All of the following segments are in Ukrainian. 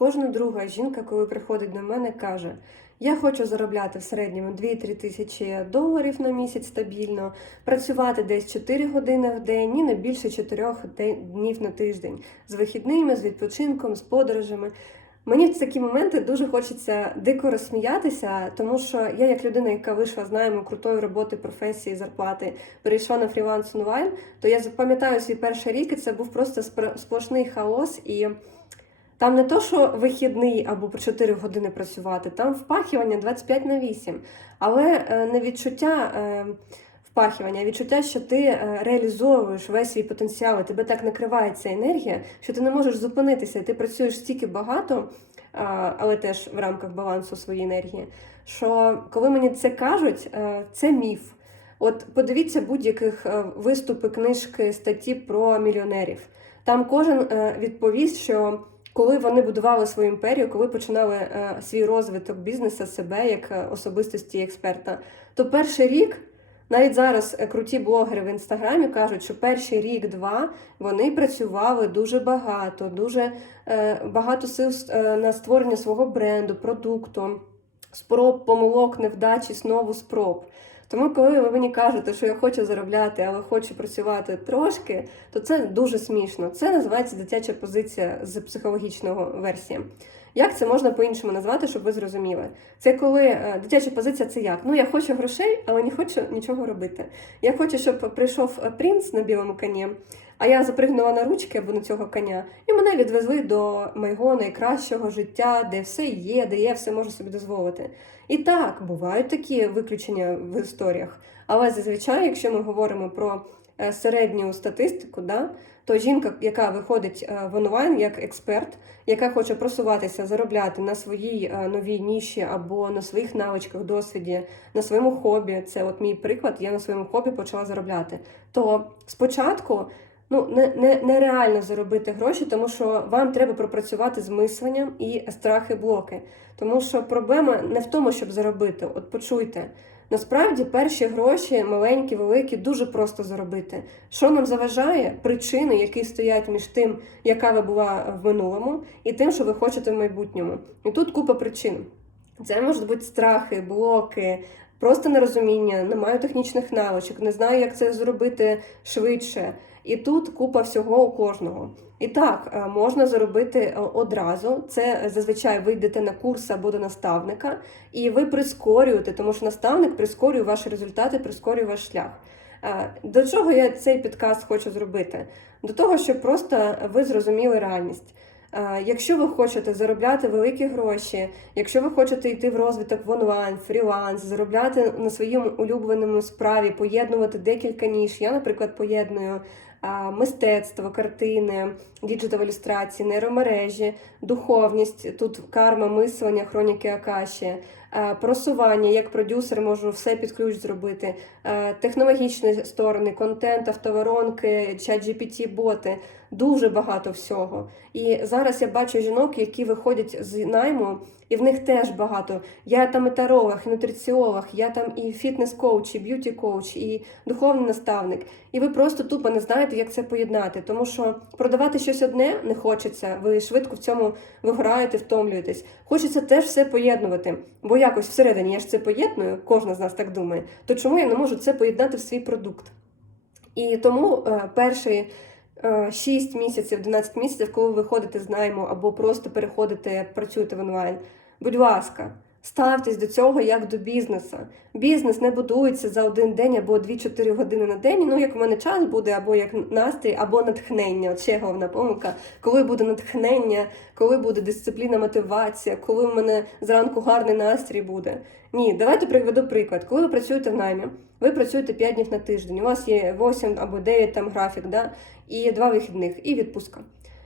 Кожна друга жінка, коли приходить до мене, каже: Я хочу заробляти в середньому 2-3 тисячі доларів на місяць стабільно, працювати десь 4 години в день і не більше 4 днів на тиждень з вихідними, з відпочинком, з подорожами. Мені в такі моменти дуже хочеться дико розсміятися, тому що я, як людина, яка вийшла, знаємо, крутої роботи, професії, зарплати, перейшла на фріланс онлайн, то я пам'ятаю свій перший рік, і це був просто сплошний хаос. І там не то, що вихідний або по 4 години працювати, там впахування 25 на 8. Але е, не відчуття е, впахування, а відчуття, що ти е, реалізовуєш весь свій потенціал, і тебе так накриває ця енергія, що ти не можеш зупинитися, ти працюєш стільки багато, але теж в рамках балансу своєї енергії. Що коли мені це кажуть, це міф. От подивіться будь-яких виступи, книжки, статті про мільйонерів. Там кожен відповість, що коли вони будували свою імперію, коли починали е, свій розвиток бізнесу, себе як е, особистості експерта, то перший рік. Навіть зараз е, круті блогери в інстаграмі кажуть, що перший рік-два вони працювали дуже багато, дуже е, багато сил е, на створення свого бренду, продукту, спроб, помилок, невдачі, знову спроб. Тому, коли ви мені кажете, що я хочу заробляти, але хочу працювати трошки, то це дуже смішно. Це називається дитяча позиція з психологічного версії. Як це можна по-іншому назвати, щоб ви зрозуміли? Це коли е, дитяча позиція це як? Ну я хочу грошей, але не хочу нічого робити. Я хочу, щоб прийшов принц на білому коні, а я запригнула на ручки або на цього коня, і мене відвезли до моєго найкращого життя, де все є, де я все можу собі дозволити. І так, бувають такі виключення в історіях. Але зазвичай, якщо ми говоримо про е, середню статистику, да, то жінка, яка виходить е, в онлайн як експерт, яка хоче просуватися, заробляти на своїй е, новій ніші або на своїх навичках, досвіді, на своєму хобі, це от мій приклад, я на своєму хобі почала заробляти. То спочатку ну, не, не, нереально заробити гроші, тому що вам треба пропрацювати з мисленням і страхи, блоки. Тому що проблема не в тому, щоб заробити. От почуйте. Насправді перші гроші, маленькі, великі, дуже просто заробити. Що нам заважає? Причини, які стоять між тим, яка ви була в минулому, і тим, що ви хочете в майбутньому. І тут купа причин. Це можуть бути страхи, блоки, просто нерозуміння, не маю технічних навичок, не знаю, як це зробити швидше. І тут купа всього у кожного. І так, е, можна заробити е, одразу. Це зазвичай ви йдете на курс або до наставника, і ви прискорюєте, тому що наставник прискорює ваші результати, прискорює ваш шлях. Е, До чого я цей підкаст хочу зробити? До того, щоб просто ви зрозуміли реальність. Якщо ви хочете заробляти великі гроші, якщо ви хочете йти в розвиток в онлайн, фріланс, заробляти на своєму улюбленому справі, поєднувати декілька ніж. Я, наприклад, поєдную мистецтво, картини, діджитал ілюстрації, нейромережі, духовність, тут карма, мислення, хроніки Акаші, просування, як продюсер можу все під ключ зробити, технологічні сторони, контент, автоворонки, чат GPT, боти. Дуже багато всього. І зараз я бачу жінок, які виходять з найму, і в них теж багато. Я там і таролог, і нутриціолог, я там і фітнес-коуч, і б'юті-коуч, і духовний наставник. І ви просто тупо не знаєте, як це поєднати. Тому що продавати щось одне не хочеться. Ви швидко в цьому вигораєте, втомлюєтесь. Хочеться теж все поєднувати. Бо якось всередині я ж це поєдную, кожна з нас так думає. То чому я не можу це поєднати в свій продукт? І тому е, перший. 6 місяців, 12 місяців, коли ви виходите з найму або просто переходите, працюєте в онлайн. Будь ласка, ставтесь до цього як до бізнесу. Бізнес не будується за один день або 2-4 години на день. Ну, як в мене час буде, або як настрій, або натхнення. От ще головна помилка. Коли буде натхнення, коли буде дисципліна, мотивація, коли в мене зранку гарний настрій буде. Ні, давайте приведу приклад. Коли ви працюєте в наймі, ви працюєте 5 днів на тиждень, у вас є 8 або 9 там графік, да? І 2 вихідних, і відпустка.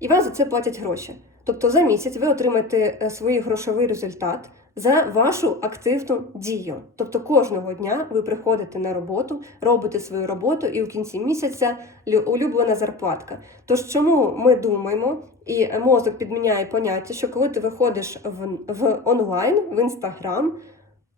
І вас за це платять гроші. Тобто за місяць ви отримаєте е, свій грошовий результат за вашу активну дію. Тобто кожного дня ви приходите на роботу, робите свою роботу, і у кінці місяця улюблена зарплатка. Тож чому ми думаємо, і мозок підміняє поняття, що коли ти виходиш в, в онлайн, в інстаграм,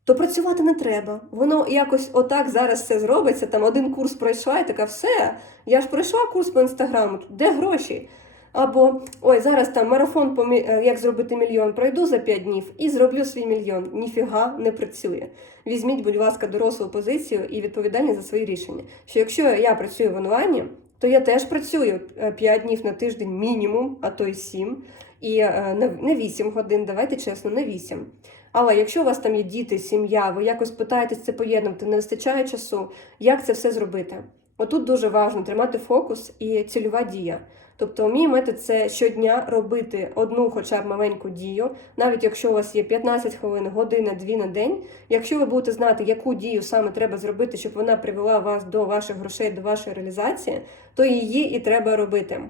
то працювати не треба. Воно якось отак зараз все зробиться. Там один курс пройшла, і така все. Я ж пройшла курс по інстаграму. Де гроші? Або ой, зараз там марафон по е, як зробити мільйон пройду за 5 днів і зроблю свій мільйон. Ніфіга не працює. Візьміть, будь ласка, дорослу позицію і відповідальність за свої рішення. Що якщо я працюю в онлайні, то я теж працюю 5 днів на тиждень мінімум, а то й 7. І е, не- 8 годин, давайте чесно, не 8. Але якщо у вас там є діти, сім'я, ви якось питаєтесь це поєднувати, не вистачає часу, як це все зробити? Отут дуже важливо тримати фокус і цільова дія. Тобто, мій метод це щодня робити одну, хоча б маленьку дію, навіть якщо у вас є 15 хвилин, година, дві на день. Якщо ви будете знати, яку дію саме треба зробити, щоб вона привела вас до ваших грошей, до вашої реалізації, то її і треба робити.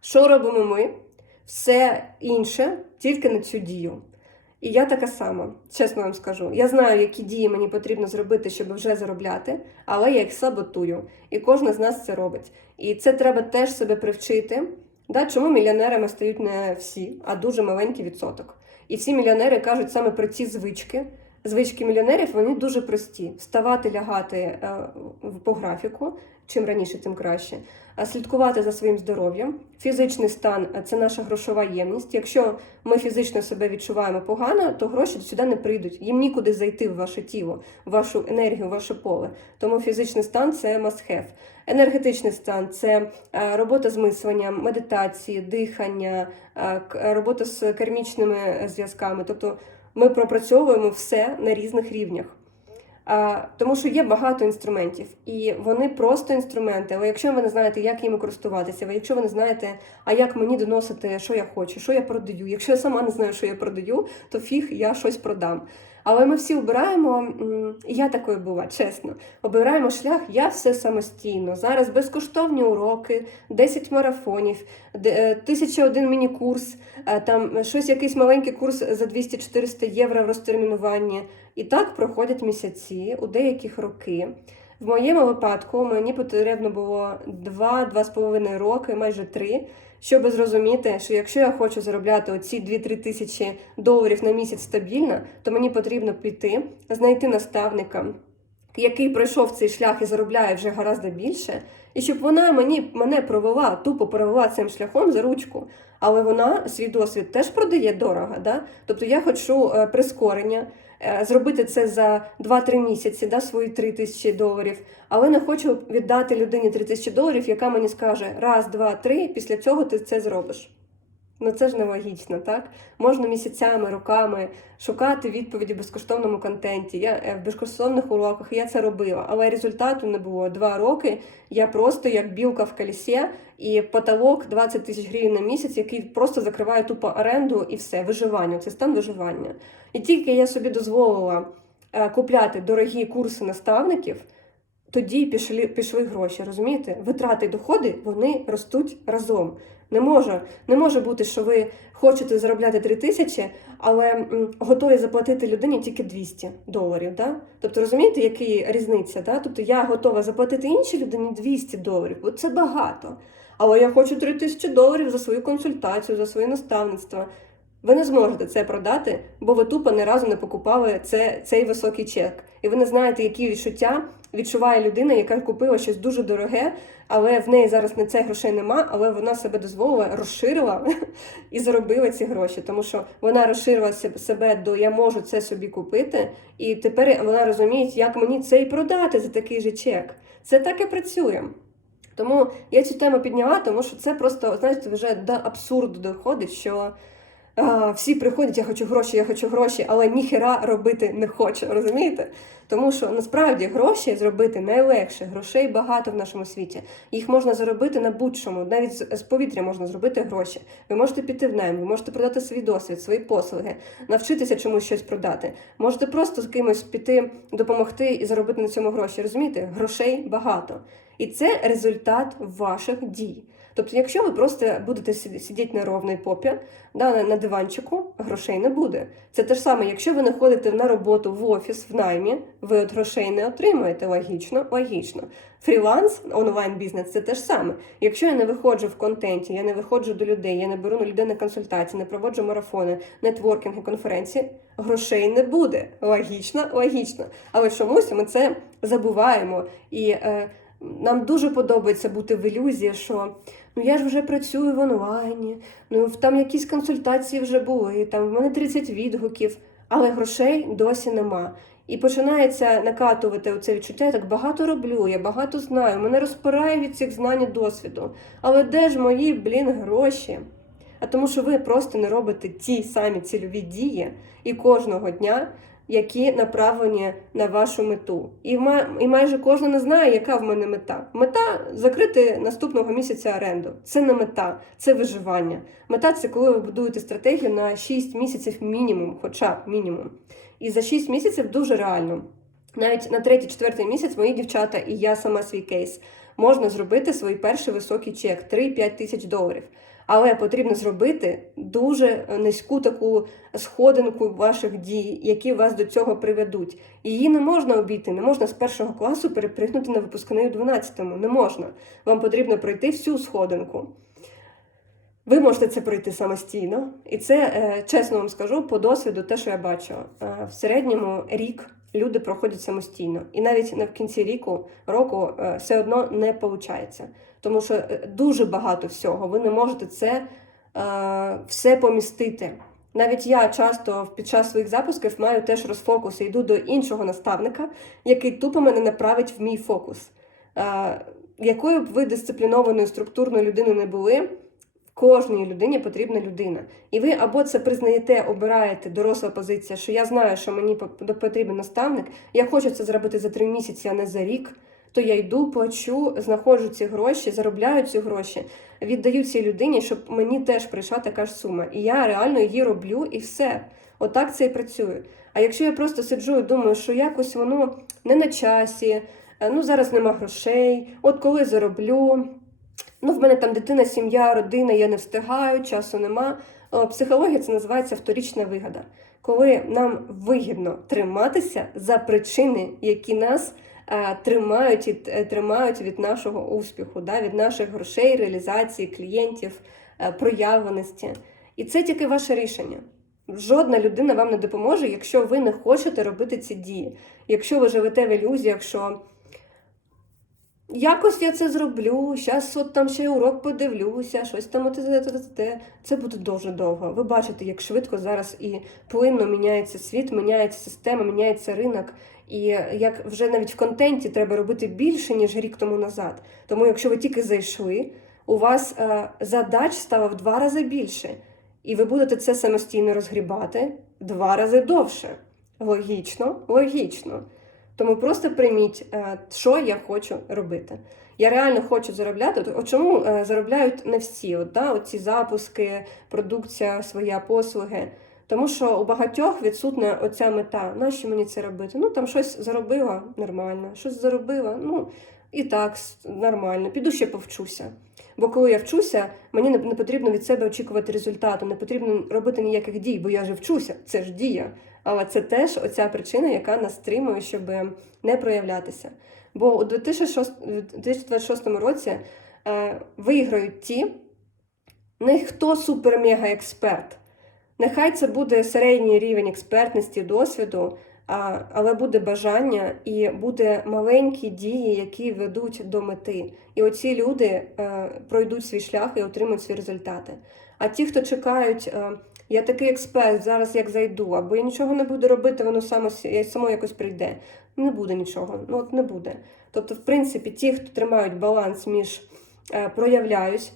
Що робимо ми? Все інше тільки на цю дію. І я така сама, чесно вам скажу. Я знаю, які дії мені потрібно зробити, щоб вже заробляти, але я їх саботую. І кожна з нас це робить. І це треба теж себе привчити. Да, чому мільйонерами стають не всі, а дуже маленький відсоток. І всі мільйонери кажуть саме про ці звички. Звички мільйонерів вони дуже прості: вставати, лягати е, по графіку, чим раніше, тим краще. Слідкувати за своїм здоров'ям. Фізичний стан е, це наша грошова ємність. Якщо ми фізично себе відчуваємо погано, то гроші сюди не прийдуть. Їм нікуди зайти в ваше тіло, в вашу енергію, в ваше поле. Тому фізичний стан це must have. Енергетичний стан це е, робота з мисленням, медитації, дихання, е, робота з кармічними е, зв'язками. Тобто ми пропрацьовуємо все на різних рівнях. Тому що є багато інструментів, і вони просто інструменти. Але якщо ви не знаєте, як їми користуватися, ви якщо ви не знаєте, а як мені доносити, що я хочу, що я продаю. Якщо я сама не знаю, що я продаю, то фіг я щось продам. Але ми всі обираємо, і я такою була, чесно, обираємо шлях, я все самостійно. Зараз безкоштовні уроки, 10 марафонів, де- е, 1001 міні-курс, е, там щось, якийсь маленький курс за 200-400 євро в розтермінуванні. І так проходять місяці, у деяких роки. В моєму випадку мені потрібно було 2-2,5 роки, майже 3, щоб зрозуміти, що якщо я хочу заробляти оці 2-3 тисячі доларів на місяць стабільно, то мені потрібно піти, знайти наставника, який пройшов цей шлях і заробляє вже гораздо більше, і щоб вона мені мене провела, тупо провела цим шляхом за ручку. Але вона свій досвід теж продає дорого. Да? Тобто я хочу е, прискорення, е, зробити це за 2-3 місяці, да, свої 3 тисячі доларів, але не хочу віддати людині 3 тисячі доларів, яка мені скаже раз, два, три, після цього ти це зробиш. Ну це ж нелогічно, так? Можна місяцями, роками шукати відповіді в безкоштовному контенті. Я е, в безкоштовних уроках я це робила, але результату не було. Два роки я просто як білка в колесі, і потолок 20 тисяч гривень на місяць, який просто закриває тупо оренду і все, виживання. Це стан виживання. І тільки я собі дозволила е, купляти дорогі курси наставників. Тоді пішли, пішли гроші, розумієте? Витрати і доходи вони ростуть разом. Не може, не може бути, що ви хочете заробляти 3 тисячі, але готові заплатити людині тільки 200 доларів. Да? Тобто розумієте, яка різниця? Да? Тобто я готова заплатити іншій людині 200 доларів, бо це багато. Але я хочу 3 тисячі доларів за свою консультацію, за своє наставництво. Ви не зможете це продати, бо ви тупо ні разу не покупали це, цей високий чек. І ви не знаєте, які відчуття відчуває людина, яка купила щось дуже дороге, але в неї зараз на це грошей нема, але вона себе дозволила, розширила і заробила ці гроші, тому що вона розширила себе до я можу це собі купити, і тепер вона розуміє, як мені це і продати за такий же чек. Це так і працює. Тому я цю тему підняла, тому що це просто, знаєте, вже до абсурду доходить, що всі приходять, я хочу гроші, я хочу гроші, але ніхера робити не хочу, розумієте? Тому що насправді гроші зробити найлегше, грошей багато в нашому світі. Їх можна заробити на будь-чому, навіть з повітря можна зробити гроші. Ви можете піти в найм, ви можете продати свій досвід, свої послуги, навчитися чомусь щось продати. Можете просто з кимось піти, допомогти і заробити на цьому гроші. Розумієте? Грошей багато. І це результат ваших дій. Тобто, якщо ви просто будете сид- сидіти на ровній попі, да, на- диванчику, грошей не буде. Це те ж саме, якщо ви не ходите на роботу в офіс в наймі, ви от грошей не отримаєте. Логічно, логічно. Фріланс, онлайн-бізнес це те ж саме. Якщо я не виходжу в контенті, я не виходжу до людей, я не беру на людей на консультації, не проводжу марафони, нетворкінги, конференції, грошей не буде. Логічно, логічно. Але чомусь ми це забуваємо. І е, Нам дуже подобається бути в ілюзії, що ну я ж вже працюю в онлайні, ну там якісь консультації вже були, там в мене 30 відгуків, але грошей досі нема. І починається накатувати оце відчуття, я так багато роблю, я багато знаю, мене розпирає від цих знань і досвіду. Але де ж мої, блін, гроші? А тому, що ви просто не робите ті самі цільові дії і кожного дня, які направлені на вашу мету. І, і майже кожен не знає, яка в мене мета. Мета закрити наступного місяця оренду. Це не мета, це виживання. Мета це коли ви будуєте стратегію на 6 місяців мінімум, хоча б мінімум. І за 6 місяців дуже реально. Навіть на третій-четвертий місяць мої дівчата і я сама свій кейс можна зробити свій перший високий чек 3-5 тисяч доларів. Але потрібно зробити дуже низьку таку сходинку ваших дій, які вас до цього приведуть. Її не можна обійти, не можна з першого класу перепригнути на випускний у 12-му. Не можна. Вам потрібно пройти всю сходинку. Ви можете це пройти самостійно, і це е, чесно вам скажу по досвіду, те, що я бачу. Е, В середньому рік люди проходять самостійно, і навіть на в кінці ріку року е, все одно не виходить. Тому що е, дуже багато всього. Ви не можете це е, все помістити. Навіть я часто під час своїх запусків маю теж розфокус і йду до іншого наставника, який тупо мене направить в мій фокус. Е, якою б ви дисциплінованою структурною людиною не були, кожній людині потрібна людина. І ви або це признаєте, обираєте доросла позиція, що я знаю, що мені по- потрібен наставник, я хочу це зробити за три місяці, а не за рік. То я йду, плачу, знаходжу ці гроші, заробляю ці гроші, віддаю цій людині, щоб мені теж прийшла така ж сума. І я реально її роблю, і все. Отак це і працює. А якщо я просто сиджу і думаю, що якось воно не на часі, е, ну зараз нема грошей, от коли зароблю, ну в мене там дитина, сім'я, родина, я не встигаю, часу нема. Психологія це називається вторічна вигода. Коли нам вигідно триматися за причини, які нас тримають і е, тримають від нашого успіху, да, від наших грошей, реалізації, клієнтів, е, проявленості. І це тільки ваше рішення. Жодна людина вам не допоможе, якщо ви не хочете робити ці дії. Якщо ви живете в ілюзіях, що якось я це зроблю, зараз от там ще урок подивлюся, щось там те, це буде дуже довго. Ви бачите, як швидко зараз і плинно міняється світ, міняється система, міняється ринок. І як вже навіть в контенті треба робити більше, ніж рік тому назад. Тому, якщо ви тільки зайшли, у вас е, задач стало в два рази більше, і ви будете це самостійно розгрібати два рази довше. Логічно, логічно. Тому просто прийміть, е, що я хочу робити. Я реально хочу заробляти. От- чому е, заробляють не всі? От, да, от запуски, продукція, своя послуги. Тому що у багатьох відсутня оця мета. Нащо мені це робити? Ну там щось заробила нормально, щось заробила, ну і так нормально. Піду ще повчуся. Бо коли я вчуся, мені не, потрібно від себе очікувати результату, не потрібно робити ніяких дій, бо я же вчуся, це ж дія. Але це теж оця причина, яка нас стримує, щоб не проявлятися. Бо у 2006, у 2026 році е, виграють ті, не хто супер-мега-експерт. Нехай це буде середній рівень експертності, досвіду, але буде бажання і буде маленькі дії, які ведуть до мети. І оці люди е, пройдуть свій шлях і отримують свої результати. А ті, хто чекають, е, я такий експерт, зараз як зайду, або я нічого не буду робити, воно само, само якось прийде. Не буде нічого. Ну от не буде. Тобто, в принципі, ті, хто тримають баланс між е, проявляюсь,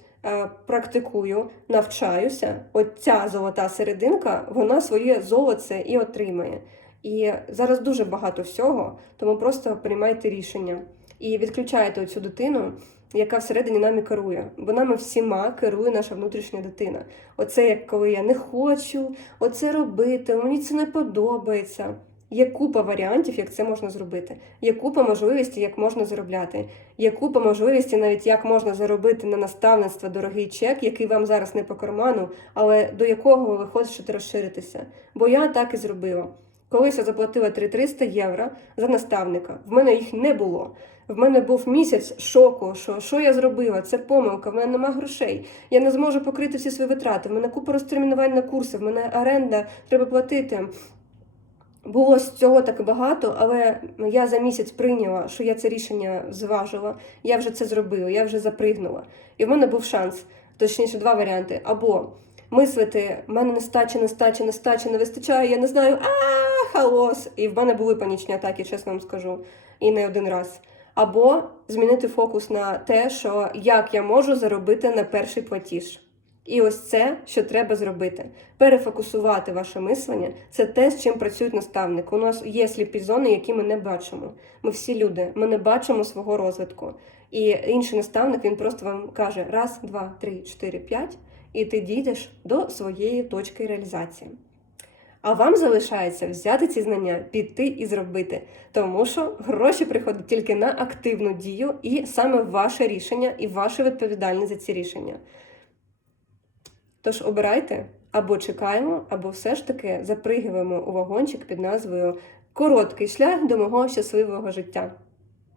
практикую, навчаюся, от ця золота серединка, вона своє золоце і отримає. І зараз дуже багато всього, тому просто приймайте рішення і відключайте оцю дитину, яка всередині нами керує. Бо нами всіма керує наша внутрішня дитина. Оце як коли я не хочу оце робити, мені це не подобається. Є купа варіантів, як це можна зробити. Є купа можливостей, як можна заробляти. Є купа можливостей, навіть як можна заробити на наставництво дорогий чек, який вам зараз не по карману, але до якого ви хочете розширитися. Бо я так і зробила. Колись я заплатила 3300 євро за наставника. В мене їх не було. В мене був місяць шоку, що що я зробила, це помилка, в мене нема грошей. Я не зможу покрити всі свої витрати. В мене купа розтермінувань на курси, в мене оренда, треба платити. було з цього так багато, але я за місяць прийняла, що я це рішення зважила, я вже це зробила, я вже запригнула. І в мене був шанс, точніше, два варіанти. Або мислити, в мене нестача, нестача, нестача, не вистачає, я не знаю, а хаос. І в мене були панічні атаки, чесно вам скажу, і не один раз. Або змінити фокус на те, що як я можу заробити на перший платіж. І ось це, що треба зробити. Перефокусувати ваше мислення це те, з чим працюють наставники. У нас є сліпі зони, які ми не бачимо. Ми всі люди, ми не бачимо свого розвитку. І інший наставник він просто вам каже: раз, два, три, чотири, п'ять, і ти дійдеш до своєї точки реалізації. А вам залишається взяти ці знання, піти і зробити, тому що гроші приходять тільки на активну дію, і саме ваше рішення і ваша відповідальність за ці рішення. Тож обирайте або чекаємо, або все ж таки запригуємо у вагончик під назвою Короткий шлях до мого щасливого життя.